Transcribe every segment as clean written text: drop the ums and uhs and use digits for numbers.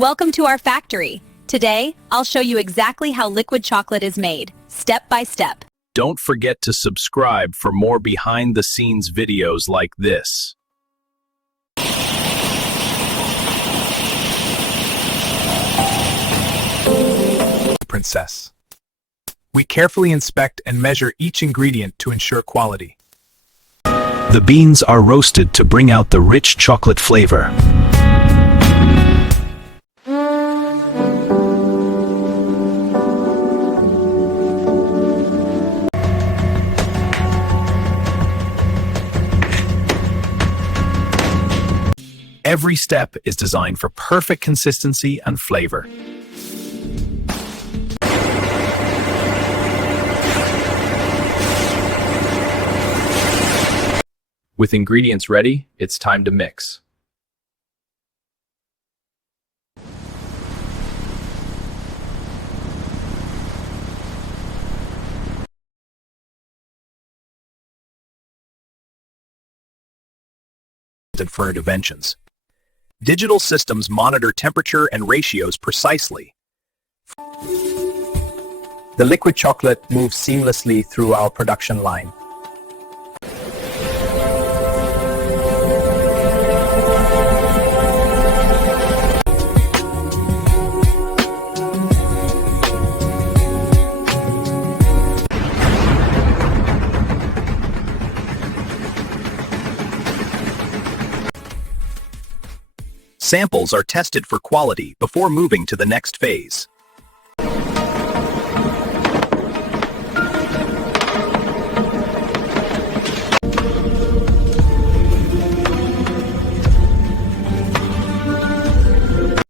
Welcome to our factory. Today, I'll show you exactly how liquid chocolate is made, step by step. Don't forget to subscribe for more behind-the-scenes videos like this. Princess. We carefully inspect and measure each ingredient to ensure quality. The beans are roasted to bring out the rich chocolate flavor. Every step is designed for perfect consistency and flavor. With ingredients ready, it's time to mix. For interventions. Digital systems monitor temperature and ratios precisely. The liquid chocolate moves seamlessly through our production line. Samples are tested for quality before moving to the next phase.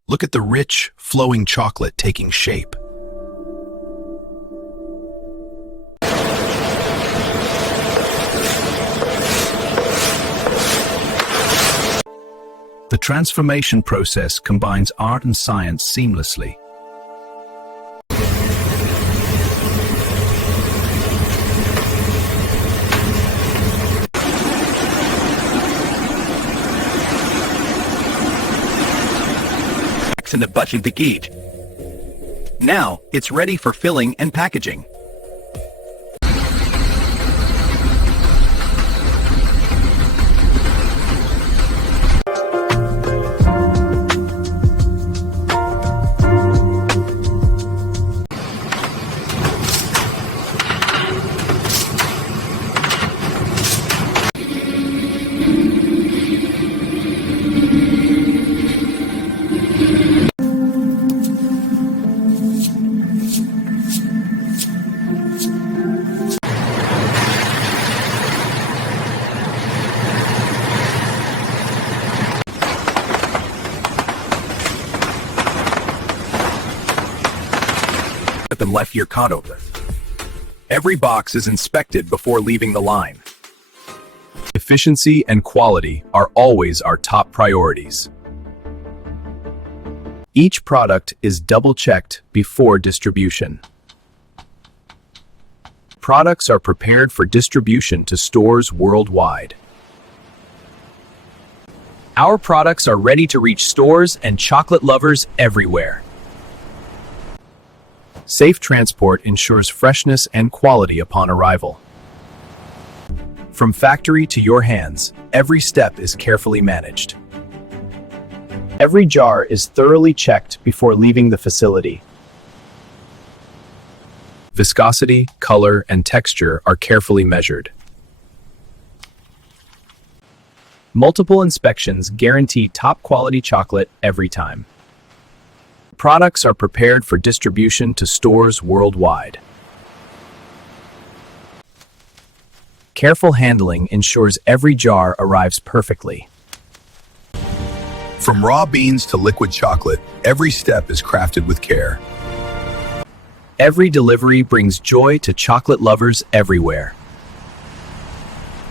Look at the rich, flowing chocolate taking shape. The transformation process combines art and science seamlessly. And the button the gauge. Now it's ready for filling and packaging. Them left your cart over. Every box is inspected before leaving the line. Efficiency and quality are always our top priorities. Each product is double-checked before distribution. Products are prepared for distribution to stores worldwide. Our products are ready to reach stores and chocolate lovers everywhere. Safe transport ensures freshness and quality upon arrival. From factory to your hands, every step is carefully managed. Every jar is thoroughly checked before leaving the facility. Viscosity, color, and texture are carefully measured. Multiple inspections guarantee top-quality chocolate every time. Products are prepared for distribution to stores worldwide. Careful handling ensures every jar arrives perfectly. From raw beans to liquid chocolate, every step is crafted with care. Every delivery brings joy to chocolate lovers everywhere.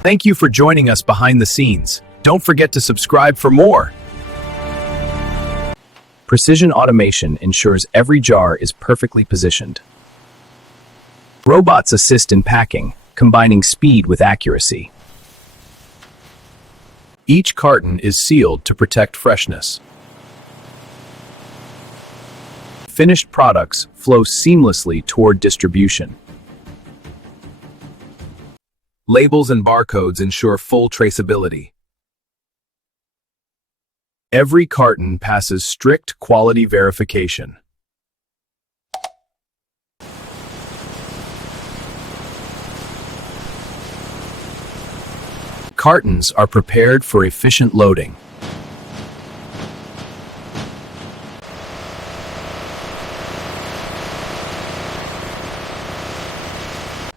Thank you for joining us behind the scenes. Don't forget to subscribe for more. Precision automation ensures every jar is perfectly positioned. Robots assist in packing, combining speed with accuracy. Each carton is sealed to protect freshness. Finished products flow seamlessly toward distribution. Labels and barcodes ensure full traceability. Every carton passes strict quality verification. Cartons are prepared for efficient loading.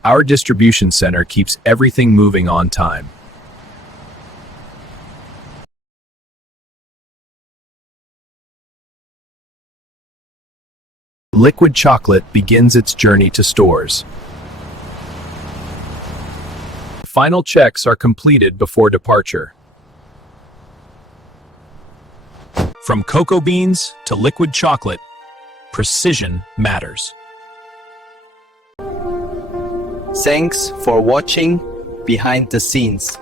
Our distribution center keeps everything moving on time. Liquid chocolate begins its journey to stores. Final checks are completed before departure. From cocoa beans to liquid chocolate, precision matters. Thanks for watching Behind the Scenes.